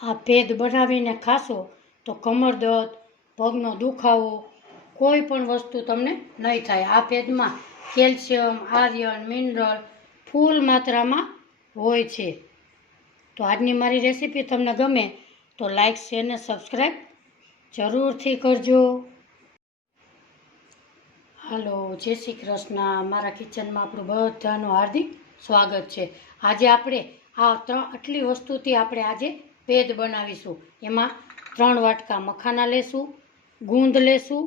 આ પેદ બનાવીને ખાશો તો કમર દર્દ, પગનો દુખાવો, કોઈ પણ વસ્તુ તમને નહીં થાય. આ પેદમાં કેલ્શિયમ, આયર્ન, મિનરલ ફૂલ માત્રામાં હોય છે. તો આજની મારી રેસીપી તમને ગમે તો લાઈક, શેર ને સબસ્ક્રાઈબ જરૂરથી કરજો. હાલો, જય શ્રી કૃષ્ણ. મારા કિચનમાં આપણું બધાનું હાર્દિક સ્વાગત છે. આજે આપણે આટલી વસ્તુથી આપણે આજે પેદ બનાવીશું. એમાં 3 વાટકા મખાના લેશું, ગુંદ લેશું,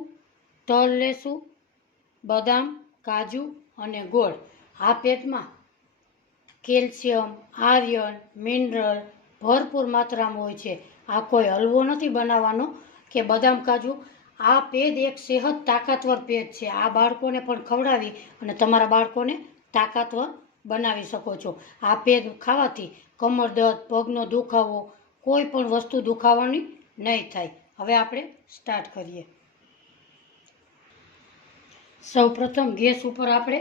તલ લેશું, બદામ, કાજુ અને ગોળ. આ પેદમાં કેલ્શિયમ, આયર્ન, મિનરલ ભરપૂર માત્રામાં હોય છે. આ કોઈ હલવો નથી બનાવવાનો કે બદામ કાજુ. આ પેદ એક સેહત તાકાતવર પેદ છે. આ બાળકોને પણ ખવડાવી અને તમારા બાળકોને તાકાતવર બનાવી શકો છો. આ પેદ ખાવાથી કમર દર્દ, પગનો દુખાવો, કોઈ પણ વસ્તુ દુખાવાની નહીં થાય. હવે આપણે સ્ટાર્ટ કરીએ. સૌપ્રથમ ગેસ ઉપર આપણે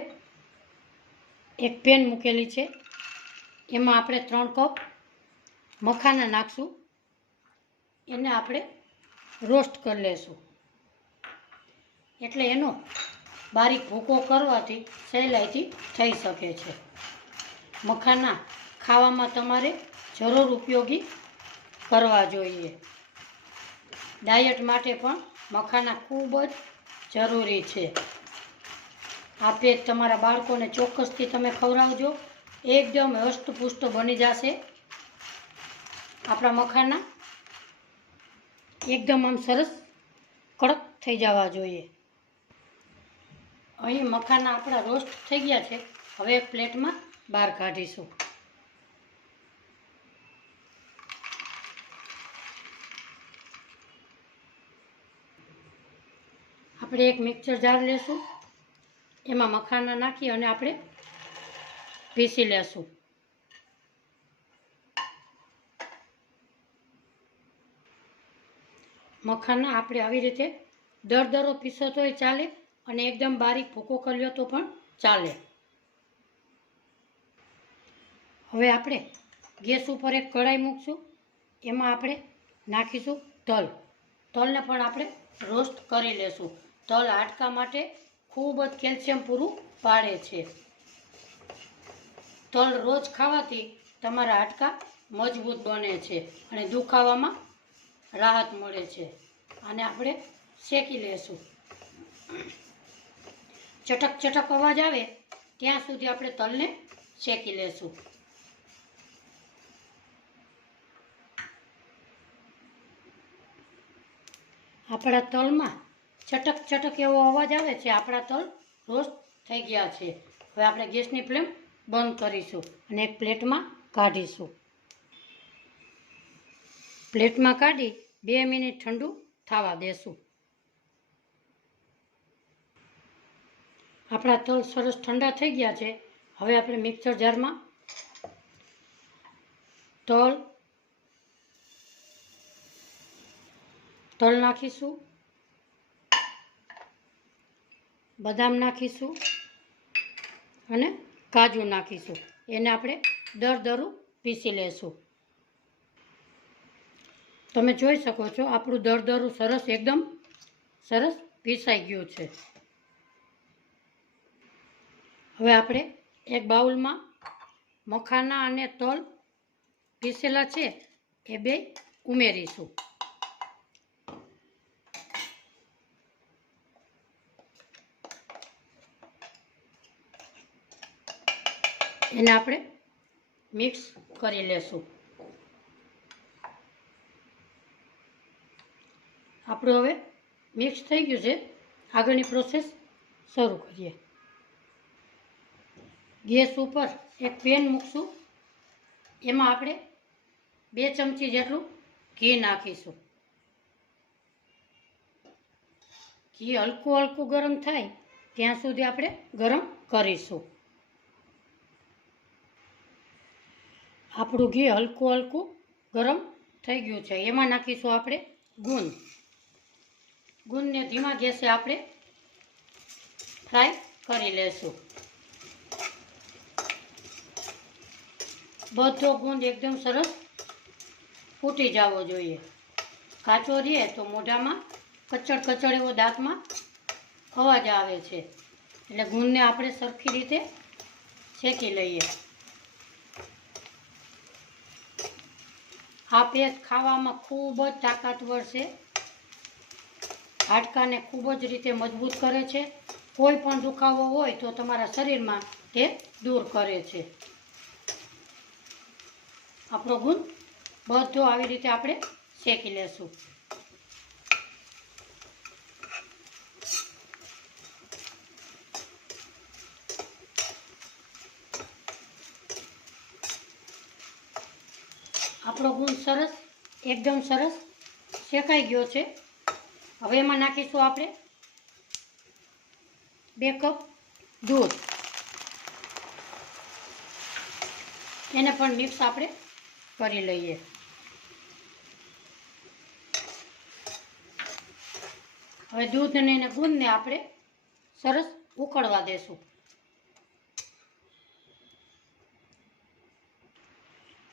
એક પેન મૂકેલી છે. એમાં આપણે 3 કપ મખાના નાખશું. એને આપણે રોસ્ટ કરી લેશું. એટલે એનો બારીક ભૂકો કરવાથી સહેલાઈથી થઈ શકે છે. મખાના ખાવામાં તમારે જરૂર ઉપયોગી કરવા જોઈએ. ડાયટ માટે પણ મખાના ખૂબ જ જરૂરી છે. આ પેદ તમારા બાળકોને ચોક્કસથી તમે ખવડાવજો. એકદમ હષ્ટપુષ્ટ બની જશે. આપણા મખાના એકદમ આમ સરસ કડક થઈ જવા જોઈએ. અહીં મખાના આપણા રોસ્ટ થઈ ગયા છે. હવે એક પ્લેટમાં બહાર કાઢીશું. આપણે એક મિક્સર જાર લેશું. એમાં મખાના નાખી અને આપણે પીસી લેશું. મખાના આપણે આવી રીતે દરદરો પીસો તોય ચાલે અને એકદમ બારીક ભૂકો કર્યો તો પણ ચાલે. હવે આપણે ગેસ ઉપર એક કઢાઈ મૂકશું. એમાં આપણે નાખીશું તલ. તલને પણ આપણે રોસ્ટ કરી લેશું. તલ હાડકા માટે ખૂબ જ કેલ્શિયમ પૂરું પાડે છે. તલ રોજ ખાવાથી તમારા હાડકા મજબૂત બને છે અને દુખાવામાં રાહત મળે છે. આને આપણે શેકી લેશું. ચટક ચટક અવાજ આવે ત્યાં સુધી આપણે તલને શેકી લેશું. આપણા તલમાં ચટક ચટક એવો અવાજ આવે છે. આપણા તલ રોસ્ટ થઈ ગયા છે. હવે આપણે ગેસની ફ્લેમ બંધ કરીશું અને એક પ્લેટમાં કાઢીશું. પ્લેટમાં કાઢી 2 મિનિટ ઠંડુ થવા દેશું. આપણા તલ સરસ ઠંડા થઈ ગયા છે. હવે આપણે મિક્સર જારમાં તલ નાખીશું, બદામ નાખીશું અને કાજુ નાખીશું. એને આપણે દરદરું પીસી લેશું. તમે જોઈ શકો છો આપણું દરદરું સરસ એકદમ સરસ પીસાઈ ગયું છે. હવે આપણે એક બાઉલમાં મખાના અને તલ પીસેલા છે એ 2 ઉમેરીશું. એને આપણે મિક્સ કરી લેશું. આપણું હવે મિક્સ થઈ ગયું છે. આગળની પ્રોસેસ શરૂ કરીએ. ગેસ ઉપર એક પેન મૂકશું. એમાં આપણે 2 ચમચી જેટલું ઘી નાખીશું. ઘી હલકું હલકું ગરમ થાય ત્યાં સુધી આપણે ગરમ કરીશું. આપણું ઘી હલકું હલકું ગરમ થઈ ગયું છે. એમાં નાખીશું આપણે ગુંદ. ગુંદને ધીમા ગેસે આપણે ફ્રાય કરી લેશું. બધો ગુંદ એકદમ સરસ ફૂટી જવો જોઈએ. કાચો રહે તો મોઢામાં કચડ કચડ એવો દાંતમાં અવાજ આવે છે. એટલે ગુંદને આપણે સરખી રીતે શેકી લઈએ. આ પેજ ખાવામાં ખૂબ જ તાકાતવર છે. હાડકાને ખૂબ જ રીતે મજબૂત કરે છે. કોઈ પણ દુખાવો હોય તો તમારા શરીરમાં તે દૂર કરે છે. આપણો ગુંદ બધો આવી રીતે આપણે શેકી લેશું. આપણો ગુંદ સરસ એકદમ સરસ શેકાઈ ગયો છે. હવે એમાં નાખીશું આપણે 2 કપ દૂધ. એને પણ મિક્સ આપણે કરી લઈએ. હવે દૂધ અને ગુંદને આપણે સરસ ઉકળવા દેશું.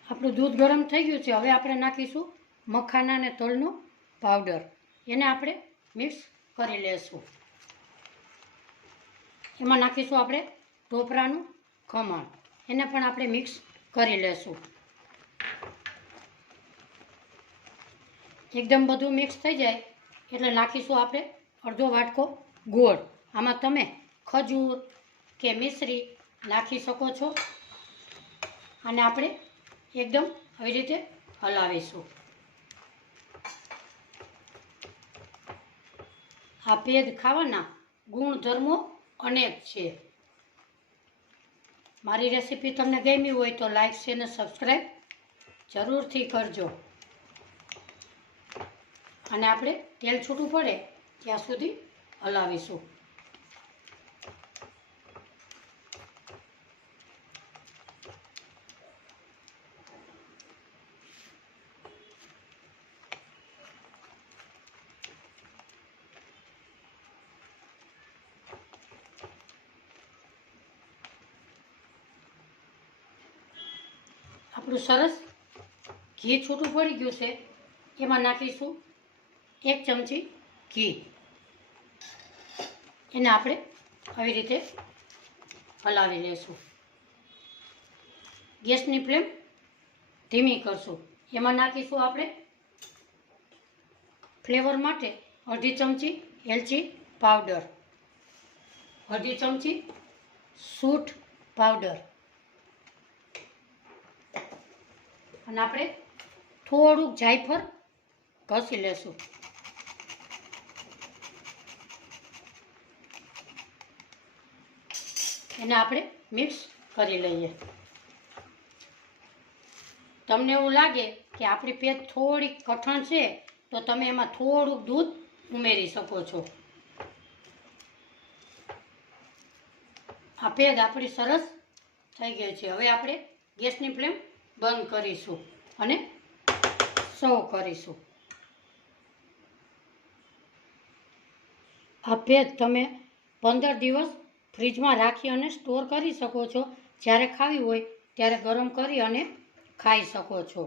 આપણું દૂધ ગરમ થઈ ગયું છે. હવે આપણે નાખીશું મખાના અને તલનો પાવડર. એને આપણે મિક્સ કરી લેશું. એમાં નાખીશું આપણે ટોપરાનું ખમણ. એને પણ આપણે મિક્સ કરી લેશું. એકદમ બધું મિક્સ થઈ જાય એટલે નાખીશું આપણે અડધો વાટકો ગોળ. આમાં તમે ખજૂર કે મિશ્રી નાખી શકો છો. અને આપણે એકદમ આવી રીતે હલાવીશું. આ પેજ ખાવાના ગુણધર્મો અનેક છે. મારી રેસીપી તમને ગમી હોય તો લાઈક શેર અને સબસ્ક્રાઈબ જરૂરથી કરજો. અને આપણે તેલ છૂટું પડે ત્યાં સુધી હલાવીશું. આપણું સરસ ઘી છૂટું પડી ગયું છે. એમાં નાખીશું 1 ચમચી ઘી. એને આપણે આવી રીતે હલાવી લેશું. ગેસની ફ્લેમ ધીમી કરશું. એમાં નાખીશું આપણે ફ્લેવર માટે 1/2 ચમચી એલચી પાવડર, 1/2 ચમચી સૂંઠ પાવડર અને આપણે થોડુંક જાયફળ ઘસી લેશું. એને આપણે મિક્સ કરી લઈએ. તમને એવું લાગે કે આપણી પેજ થોડીક કઠણ છે તો તમે એમાં થોડુંક દૂધ ઉમેરી શકો છો. આ પેજ આપણી સરસ થઈ ગઈ છે. હવે આપણે ગેસની ફ્લેમ બંધ કરીશું અને સર્વ કરીશું. આ પેજ તમે 15 દિવસ ફ્રીજમાં રાખી અને સ્ટોર કરી શકો છો. જ્યારે ખાવી હોય ત્યારે ગરમ કરી અને ખાઈ શકો છો.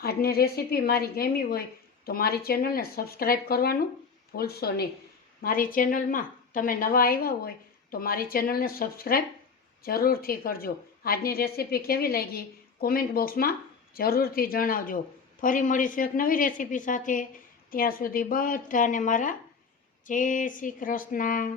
આજની રેસીપી મારી ગમી હોય તો મારી ચેનલને સબસ્ક્રાઈબ કરવાનું ભૂલશો નહીં. મારી ચેનલમાં તમે નવા આવ્યા હોય તો મારી ચેનલને સબસ્ક્રાઈબ જરૂરથી કરજો. આજની રેસીપી કેવી લાગી કોમેન્ટ બોક્સમાં જરૂરથી જણાવજો. ફરી મળીશું એક નવી રેસીપી સાથે. ત્યાં સુધી બધાને મારા જય શ્રી કૃષ્ણ.